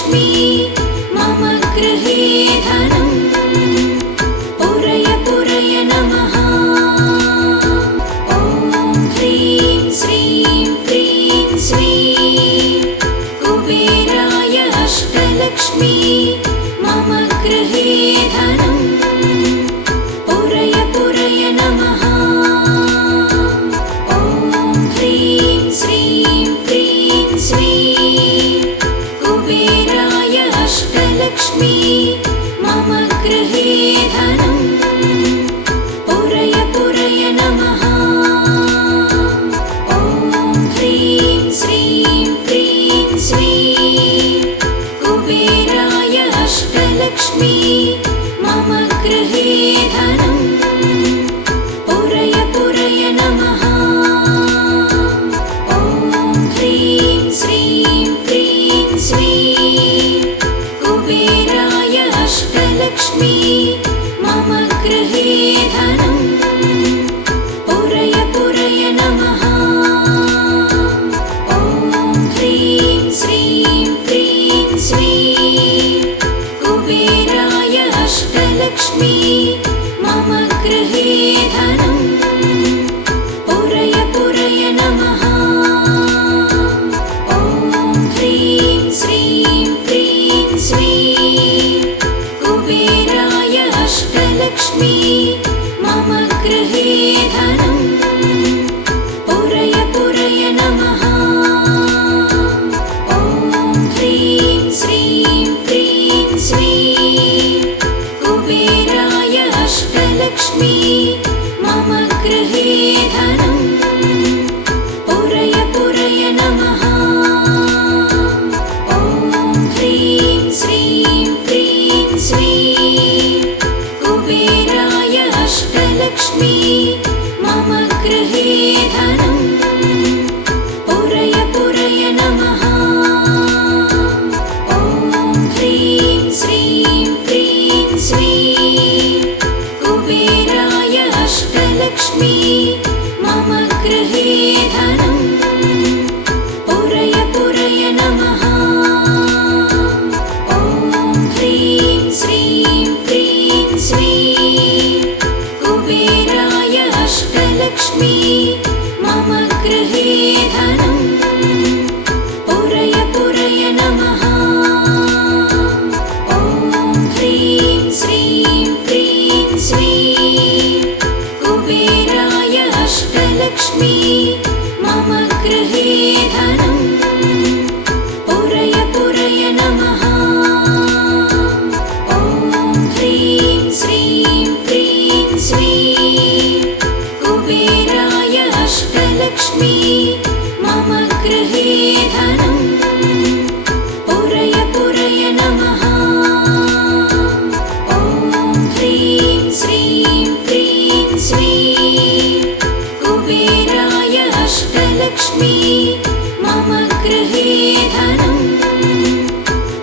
अष्टलक्ष्मी मम गृहे धनम् पूरय पूरय नमः। ॐ ह्रीं श्रीं क्रीं श्रीं कुबेराय अष्टलक्ष्मी मम गृहे धनम् पूरय पूरय नमः। ॐ ह्रीं श्रीं क्रीं श्रीं कुबेराय अष्टलक्ष्मी मम गृहे धनम् पूरय पूरय नमः। ॐ ह्रीं श्रीं क्रीं श्रीं कुबेराय अष्टलक्ष्मी मम गृहे धनम् पूरय पूरय नमः। ॐ ह्रीं श्रीं क्रीं श्रीं कुबेराय अष्टलक्ष्मी मम गृहे धनम् पूरय पूरय नमः। ॐ ह्रीं श्रीं क्रीं श्रीं कुबेराय अष्टलक्ष्मी मम गृहे धनम् पूरय पूरय नमः। ॐ ह्रीं श्रीं क्रीं श्रीं कुबेराय अष्टलक्ष्मी मम गृहे धनम् पूरय पूरय नमः। ॐ ह्रीं श्रीं क्रीं श्रीं कुबेराय अष्टलक्ष्मी मम गृहे धनम् पूरय पूरय नमः। ॐ ह्रीं श्रीं क्रीं श्रीं कुबेराय अष्टलक्ष्मी मम गृहे धनम् पूरय पूरय नमः। ॐ ह्रीं श्रीं क्रीं श्रीं कुबेराय अष्टलक्ष्मी मम गृहे धनम् पूरय पूरय नमः। ॐ ह्रीं श्रीं क्रीं श्रीं कुबेराय अष्टलक्ष्मी मम गृहे धनम् पूरय पूरय नमः। ॐ ह्रीं श्रीं क्रीं श्रीं कुबेराय अष्टलक्ष्मी मम गृहे धनम् पूरय पूरय नमः। ॐ ह्रीं श्रीं क्रीं श्रीं कुबेराय अष्टलक्ष्मी मम गृहे धनम् पूरय पूरय नमः। ॐ ह्रीं श्रीं क्रीं श्रीं कुबेराय अष्टलक्ष्मी मम गृहे धनम्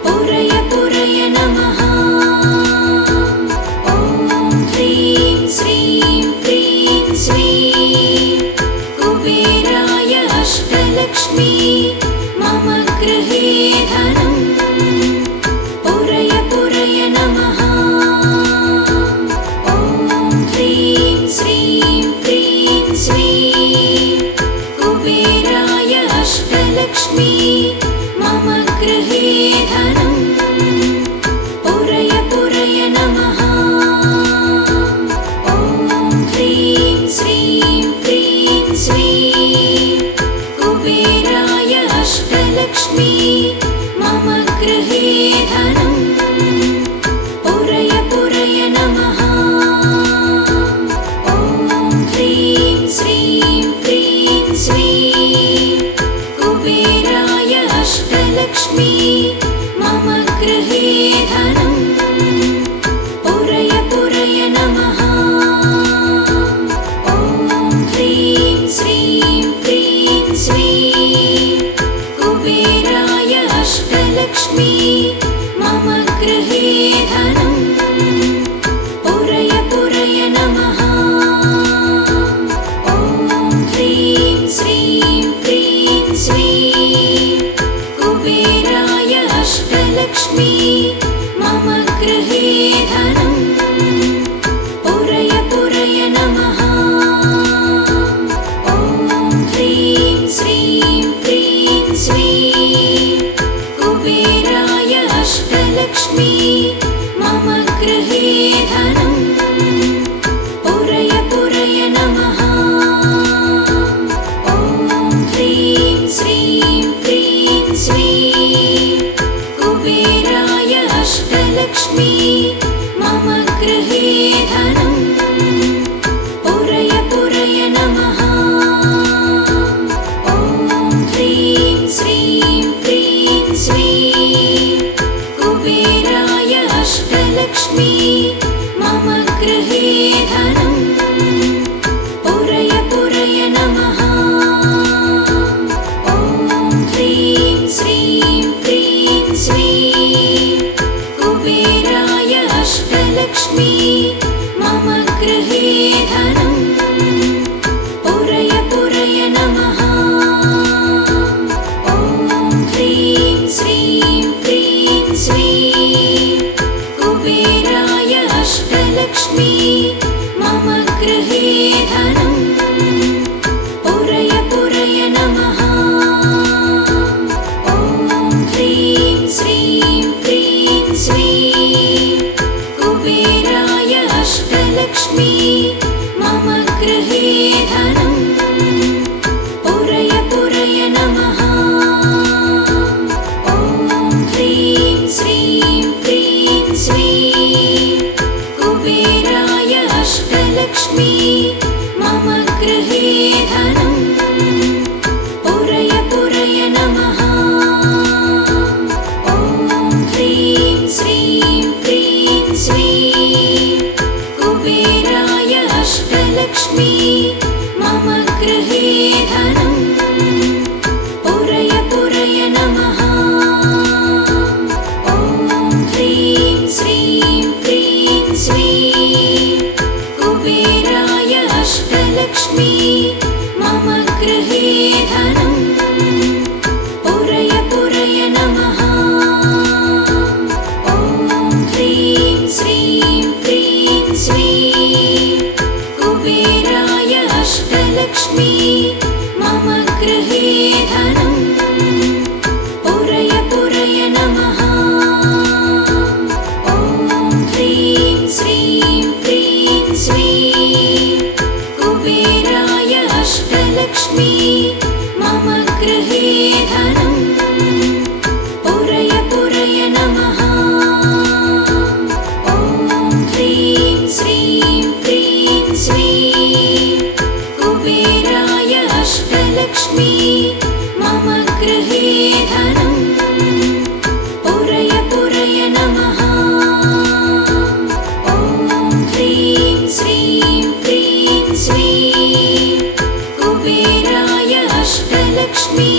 पूरय पूरय नमः। ॐ ह्रीं श्रीं क्रीं श्रीं कुबेराय अष्टलक्ष्मी मम गृहे धनम् पूरय पूरय नमः। ॐ ह्रीं श्रीं क्रीं श्रीं कुबेराय अष्टलक्ष्मी मम गृहे धनम् पूरय पूरय नमः। ॐ ह्रीं श्रीं क्रीं श्रीं कुबेराय अष्टलक्ष्मी मम गृहे धनम् पूरय पूरय नमः। ॐ ह्रीं श्रीं क्रीं श्रीं कुबेराय अष्टलक्ष्मी मम गृहे धनम् पूरय पूरय नमः। ॐ ह्रीं श्रीं क्रीं श्रीं कुबेराय अष्टलक्ष्मी मम गृहे धनम् पूरय पूरय नमः। ॐ ह्रीं श्रीं क्रीं श्रीं कुबेराय अष्टलक्ष्मी मम गृहे धनम् पुरय पुरय नमः। ॐ ह्रीं श्रीं क्रीं श्रीं कुबेराय अष्टलक्ष्मी मम गृहे धनम् पुरय पुरय नमः। ॐ ह्रीं श्रीं क्रीं श्रीं कुबेराय अष्टलक्ष्मी मम गृहे धनम् पुरय पुरय नमः। ॐ ह्रीं श्रीं क्रीं श्रीं कुबेराय अष्टलक्ष्मी मम गृहे धनम् पुरय पुरय नमः। ॐ ह्रीं श्रीं क्रीं श्रीं कुबेराय अष्टलक्ष्मी मम गृहे धनम् पुरय पुरय नमः। ॐ ह्रीं श्रीं क्रीं श्रीं कुबेराय अष्टलक्ष्मी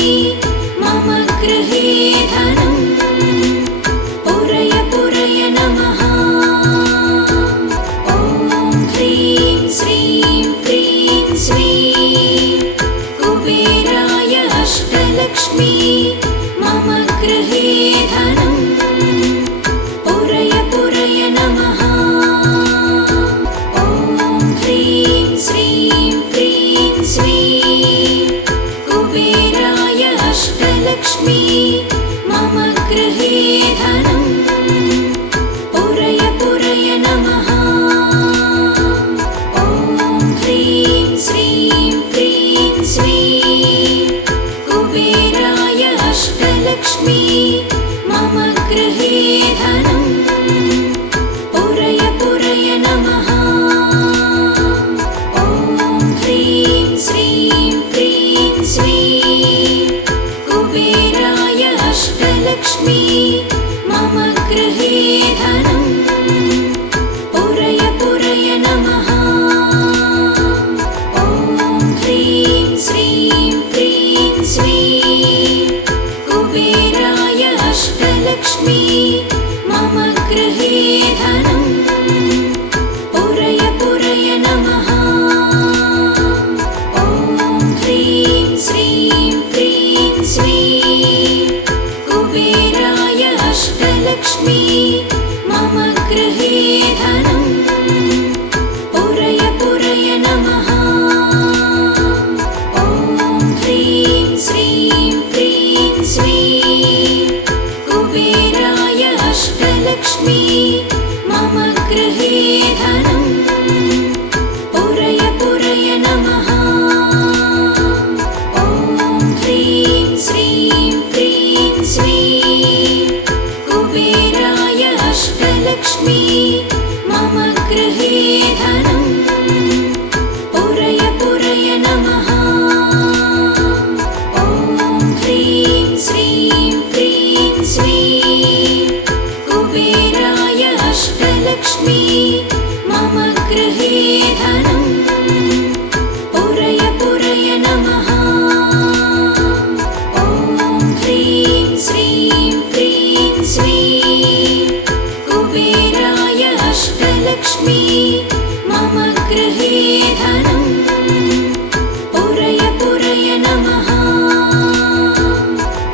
मम गृहे धनम् पुरय पुरय नमः। ॐ ह्रीं श्रीं क्रीं श्रीं कुबेराय अष्टलक्ष्मी मम गृहे धनम् पुरय पुरय नमः। ॐ ह्रीं श्रीं क्रीं श्रीं कुबेराय अष्टलक्ष्मी मम गृहे धनम् पुरय पुरय नमः। ॐ ह्रीं श्रीं क्रीं श्रीं कुबेराय अष्टलक्ष्मी मम गृहे धनम् पुरय पुरय नमः। ॐ ह्रीं श्रीं क्रीं श्रीं कुबेराय अष्टलक्ष्मी मम गृहे धनम् पुरय पुरय नमः। ॐ ह्रीं श्रीं क्रीं श्रीं कुबेराय अष्टलक्ष्मी मम गृहे धनम् पुरय पुरय नमः। ॐ ह्रीं श्रीं क्रीं श्रीं कुबेराय अष्टलक्ष्मी मम गृहे धनम् पुरय पुरय नमः। ॐ ह्रीं श्रीं क्रीं श्रीं कुबेराय अष्टलक्ष्मी मम गृहे धनम् पुरय पुरय नमः। ॐ ह्रीं श्रीं क्रीं श्रीं कुबेराय अष्टलक्ष्मी मम गृहे धनम् पुरय पुरय नमः। ॐ ह्रीं श्रीं क्रीं श्रीं कुबेराय अष्टलक्ष्मी मम गृहे धनम् पुरय पुरय नमः। ॐ ह्रीं श्रीं क्रीं श्रीं कुबेराय अष्टलक्ष्मी मम गृहे धनम् पुरय पुरय नमः।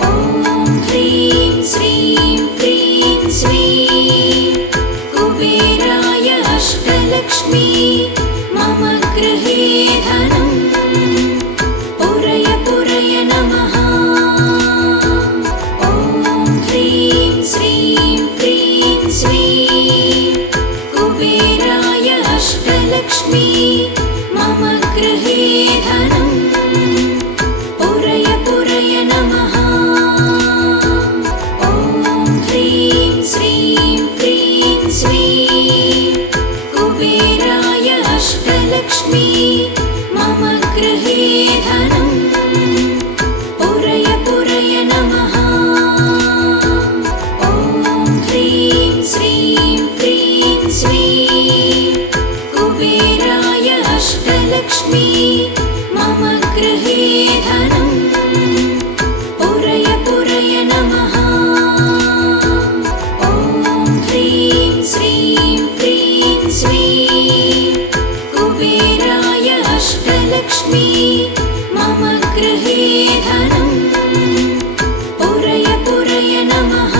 ॐ ह्रीं श्रीं क्रीं श्रीं कुबेराय अष्टलक्ष्मी मम गृहे धनम् पुरय पुरय नमः। ॐ ह्रीं श्रीं क्रीं श्रीं कुबेराय अष्टलक्ष्मी मम गृहे धनम् पुरय पुरय नमः। ॐ ह्रीं श्रीं क्रीं श्रीं कुबेराय अष्टलक्ष्मी मम अष्टलक्ष्मी मम गृहे धनं पुरय पुरय नमः। ॐ ह्रीं श्रीं क्रीं श्रीं कुबेराय अष्टलक्ष्मी मम गृहे धनं पुरय पुरय नमः।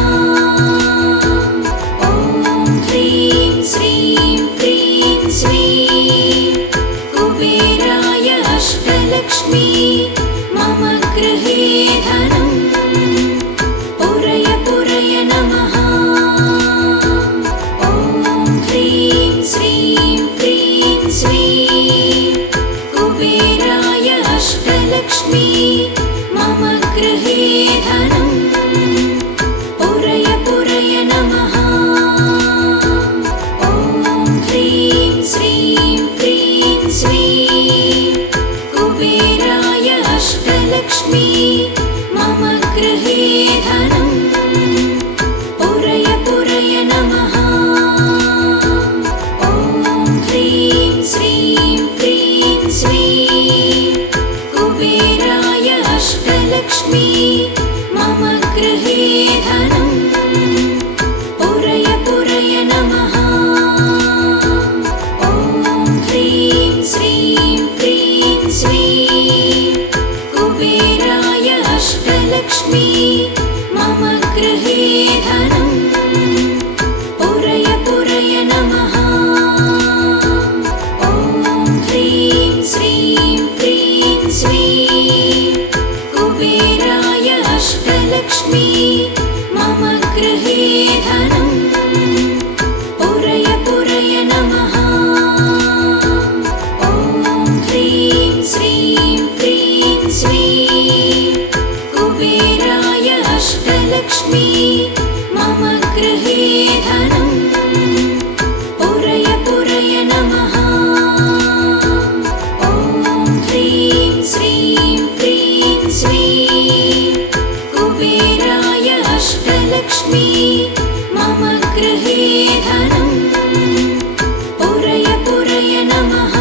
ॐ ह्रीं श्रीं क्रीं श्रीं कुबेराय अष्टलक्ष्मी मम गृहे धनं पुरय पुरय नमः। ॐ ह्रीं श्रीं क्रीं श्रीं कुबेराय अष्टलक्ष्मी मम गृहे धनं पुरय पुरय नमः। ॐ ह्रीं श्रीं क्रीं श्रीं कुबेराय अष्टलक्ष्मी मम गृहे धनं पुरय पुरय नमः। ॐ ह्रीं श्रीं क्रीं श्रीं कुबेराय अष्टलक्ष्मी मम गृहे धनं पुरय पुरय नमः। ॐ ह्रीं श्रीं क्रीं श्रीं कुबेराय अष्टलक्ष्मी मम गृहे धनं पुरय पुरय नमः। ॐ ह्रीं श्रीं क्रीं श्रीं कुबेराय अष्टलक्ष्मी मम गृहे धनं पुरय पुरय नमः। ॐ ह्रीं श्रीं क्रीं श्रीं कुबेराय अष्टलक्ष्मी मम गृहे धनं पुरय पुरय नमः। ॐ ह्रीं श्रीं क्रीं श्रीं कुबेराय अष्टलक्ष्मी मम गृहे धनं पुरय पुरय नमः।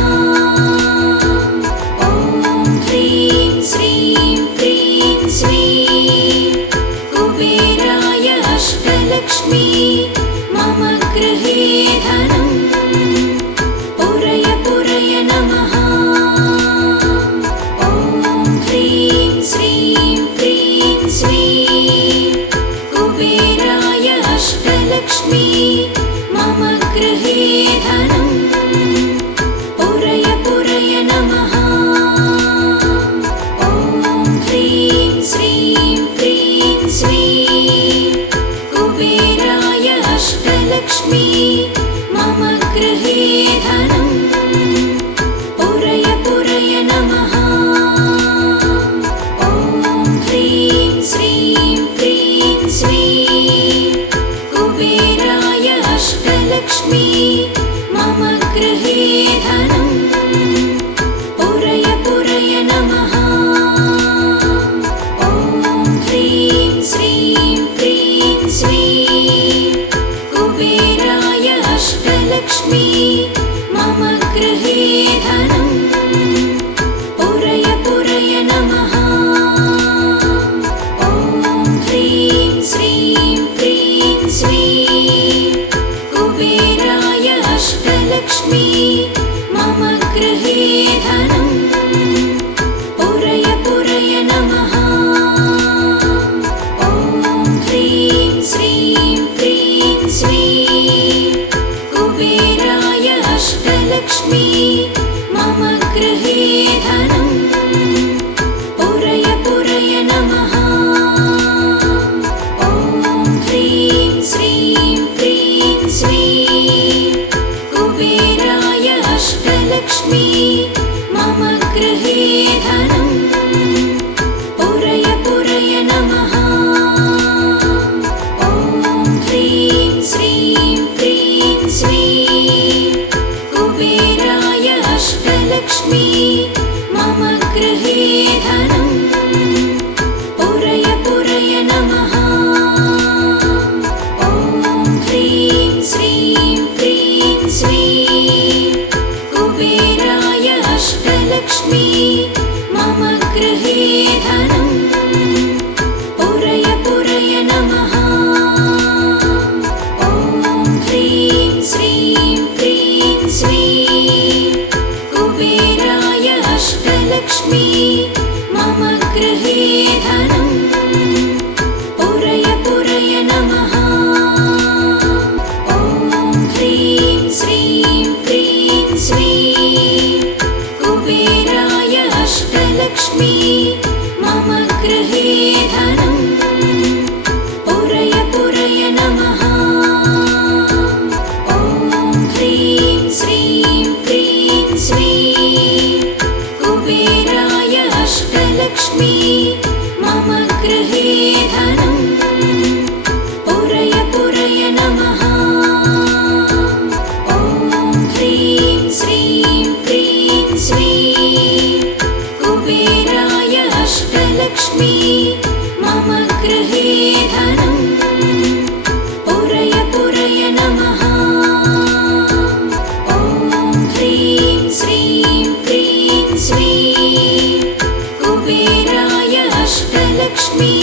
ॐ ह्रीं श्रीं क्रीं श्रीं कुबेराय अष्टलक्ष्मी मम गृहे धनं पुरय पुरय नमः। ॐ ह्रीं श्रीं क्रीं श्रीं कुबेराय अष्टलक्ष्मी मम गृहे धनं पुरय पुरय नमः। ॐ ह्रीं श्रीं क्रीं श्रीं कुबेराय अष्टलक्ष्मी मम गृहे धनं पुरय पुरय नमः। ॐ ह्रीं श्रीं क्रीं श्रीं कुबेराय अष्टलक्ष्मी मम गृहे धनं पुरय पुरय नमः। ॐ ह्रीं श्रीं क्रीं श्रीं कुबेराय अष्टलक्ष्मी मम गृहे धनं पुरय पुरय नमः। ॐ ह्रीं श्रीं क्रीं श्रीं कुबेराय अष्टलक्ष्मी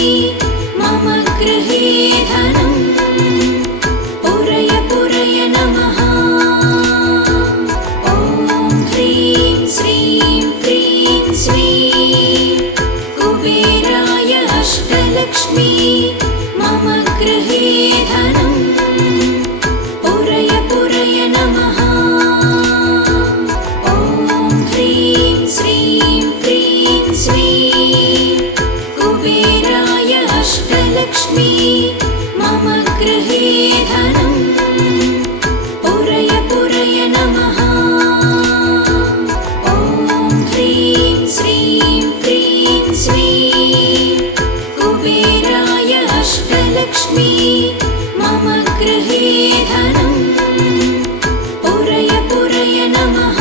मम गृहे धनं पुरय पुरय नमः। ॐ ह्रीं श्रीं क्रीं श्रीं कुबेराय अष्टलक्ष्मी मम गृहे धनं पुरय पुरय नमः। ॐ ह्रीं श्रीं क्रीं श्रीं कुबेराय अष्टलक्ष्मी मम गृहे धनं पुरय पुरय नमः। ॐ ह्रीं श्रीं क्रीं श्रीं कुबेराय अष्टलक्ष्मी मम गृहे धनं पुरय पुरय नमः।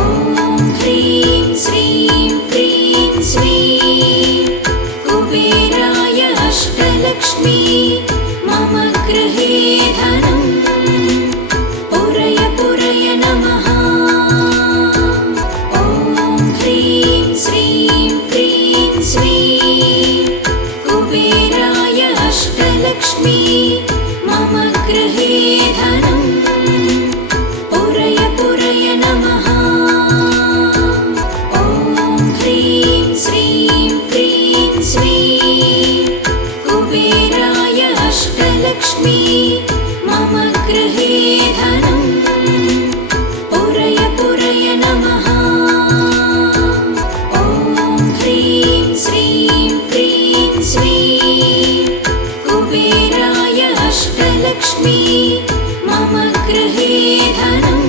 ॐ ह्रीं श्रीं क्रीं श्रीं कुबेराय अष्टलक्ष्मी मम गृहे धनं पुरय पुरय नमः। ॐ ह्रीं श्रीं क्रीं श्रीं कुबेराय अष्टलक्ष्मी मम गृहे धनं पुरय पुरय नमः। ॐ ह्रीं श्रीं क्रीं श्रीं कुबेराय अष्टलक्ष्मी मम गृहे धनं पुरय पुरय नमः। ॐ ह्रीं श्रीं क्रीं श्रीं कुबेराय अष्टलक्ष्मी मम गृहे धनं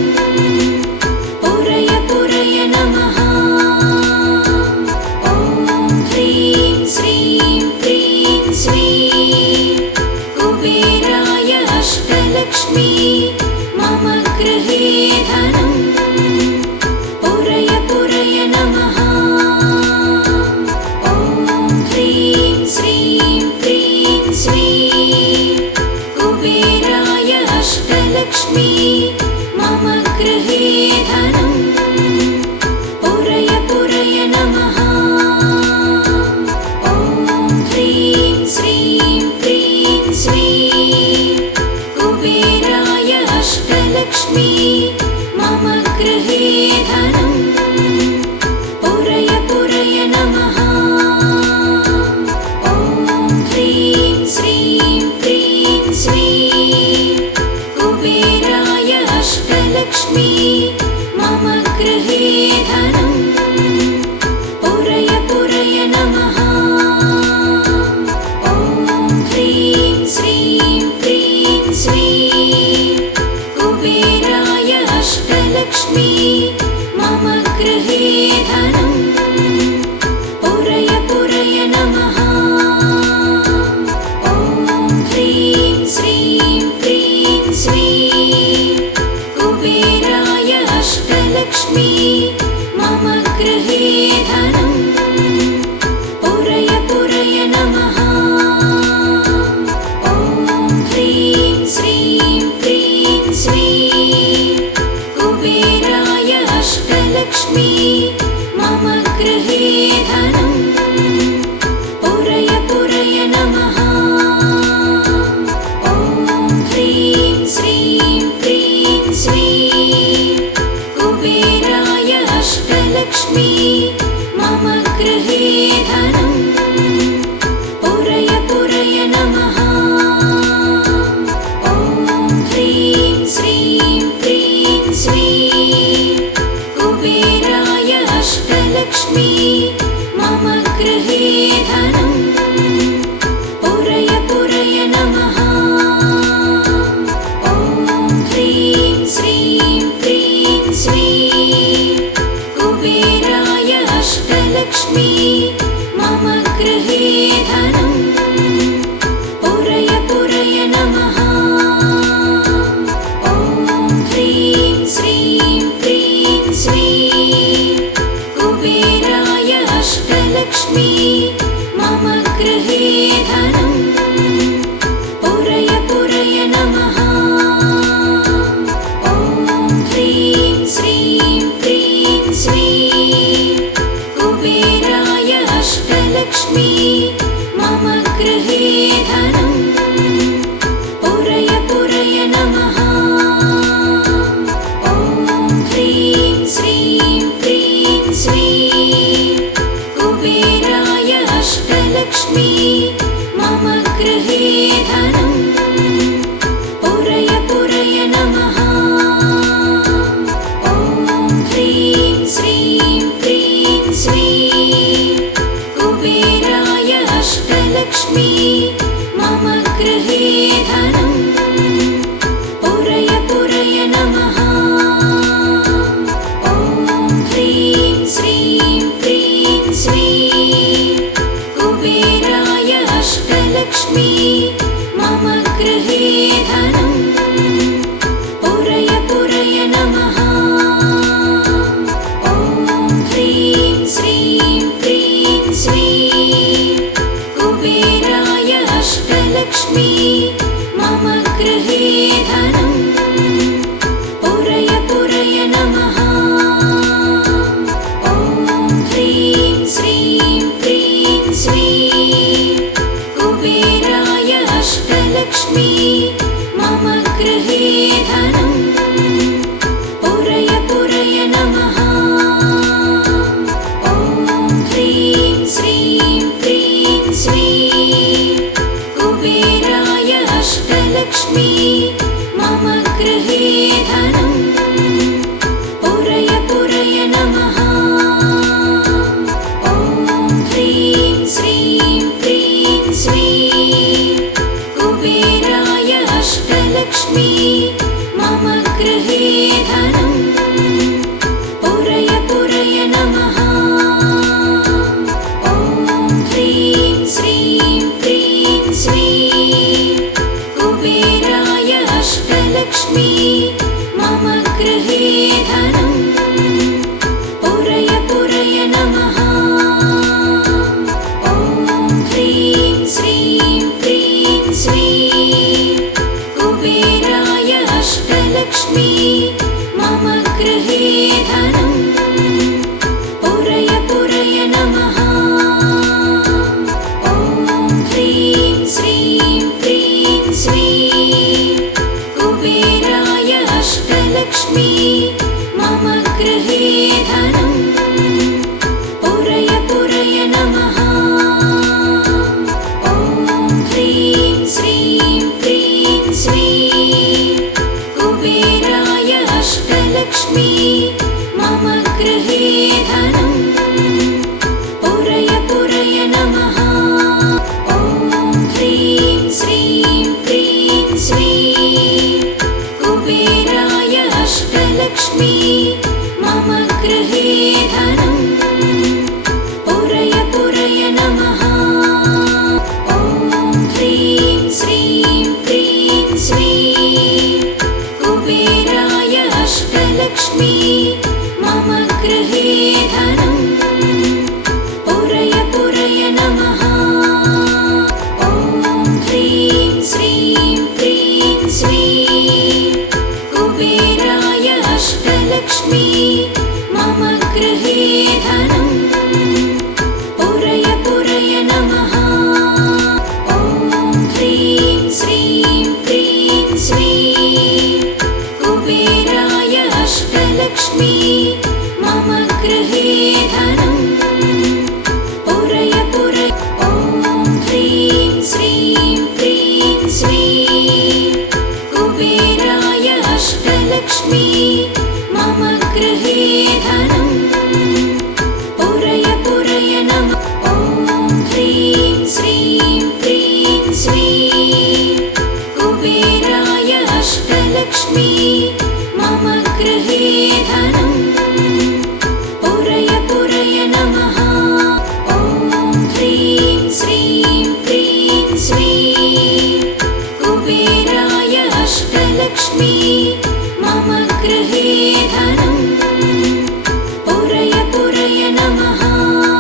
पुरय पुरय नमः। ॐ ह्रीं श्रीं क्रीं श्रीं कुबेराय अष्टलक्ष्मी मम गृहे धनं पुरय पुरय नमः। ॐ ह्रीं श्रीं क्रीं श्रीं कुबेराय अष्टलक्ष्मी मम गृहे धनं पुरय पुरय नमः। ॐ ह्रीं श्रीं क्रीं श्रीं कुबेराय अष्टलक्ष्मी मम गृहे धनं पुरय पुरय नमः। ॐ ह्रीं श्रीं क्रीं श्रीं कुबेराय अष्टलक्ष्मी मम गृहे धनं पुरय पुरय नमः। ॐ ह्रीं श्रीं क्रीं श्रीं कुबेराय अष्टलक्ष्मी मम गृहे धनं पुरय पुरय नमः। ॐ ह्रीं श्रीं क्रीं श्रीं कुबेराय अष्टलक्ष्मी मम गृहे धनं पुरय पुरय नमः। ॐ ह्रीं श्रीं क्रीं श्रीं कुबेराय अष्टलक्ष्मी मम गृहे धनं पुरय पुरय नमः। ॐ ह्रीं श्रीं क्रीं श्रीं कुबेराय अष्टलक्ष्मी मम गृहे धनं पुरय पुरय नमः। ॐ ह्रीं श्रीं क्रीं श्रीं कुबेराय अष्टलक्ष्मी मम गृहे धनं पुरय पुरय नमः। ॐ ह्रीं श्रीं क्रीं श्रीं कुबेराय अष्टलक्ष्मी मम गृहे धनं पुरय पुरय नमः। ॐ ह्रीं श्रीं क्रीं श्रीं कुबेराय अष्टलक्ष्मी मम गृहे धनं पुरय पुरय नमः। ॐ ह्रीं श्रीं क्रीं श्रीं कुबेराय अष्टलक्ष्मी मम गृहे धनं पुरय पुरय नमः। ॐ ह्रीं श्रीं क्रीं श्रीं कुबेराय अष्टलक्ष्मी मम गृहे धनं पुरय पुरय नमः। ॐ ह्रीं श्रीं क्रीं श्रीं कुबेराय अष्टलक्ष्मी मम गृहे धनं पुरय पुरय नमः। ॐ ह्रीं श्रीं क्रीं श्रीं कुबेराय अष्टलक्ष्मी मम गृहे धनं पुरय पुरय नमः। ॐ ह्रीं श्रीं क्रीं श्रीं कुबेराय अष्टलक्ष्मी मम गृहे धनं पुरय पुरय नमः। ॐ ह्रीं श्रीं क्रीं श्रीं कुबेराय गृहे धनम् पुरय पुरय ॐ ह्रीं श्रीं क्रीं स्वीं कुबेराय अष्टलक्ष्मी मम गृहे धनम् पुरय पुरय नमः ॐ ह्रीं श्रीं क्रीं स्वीं कुबेराय अष्टलक्ष्मी मम गृहे धनम् पुरय पुरय नमः ॐ ह्रीं श्रीं क्रीं स्वीं कुबेराय अष्टलक्ष्मी मम गृहे धनम्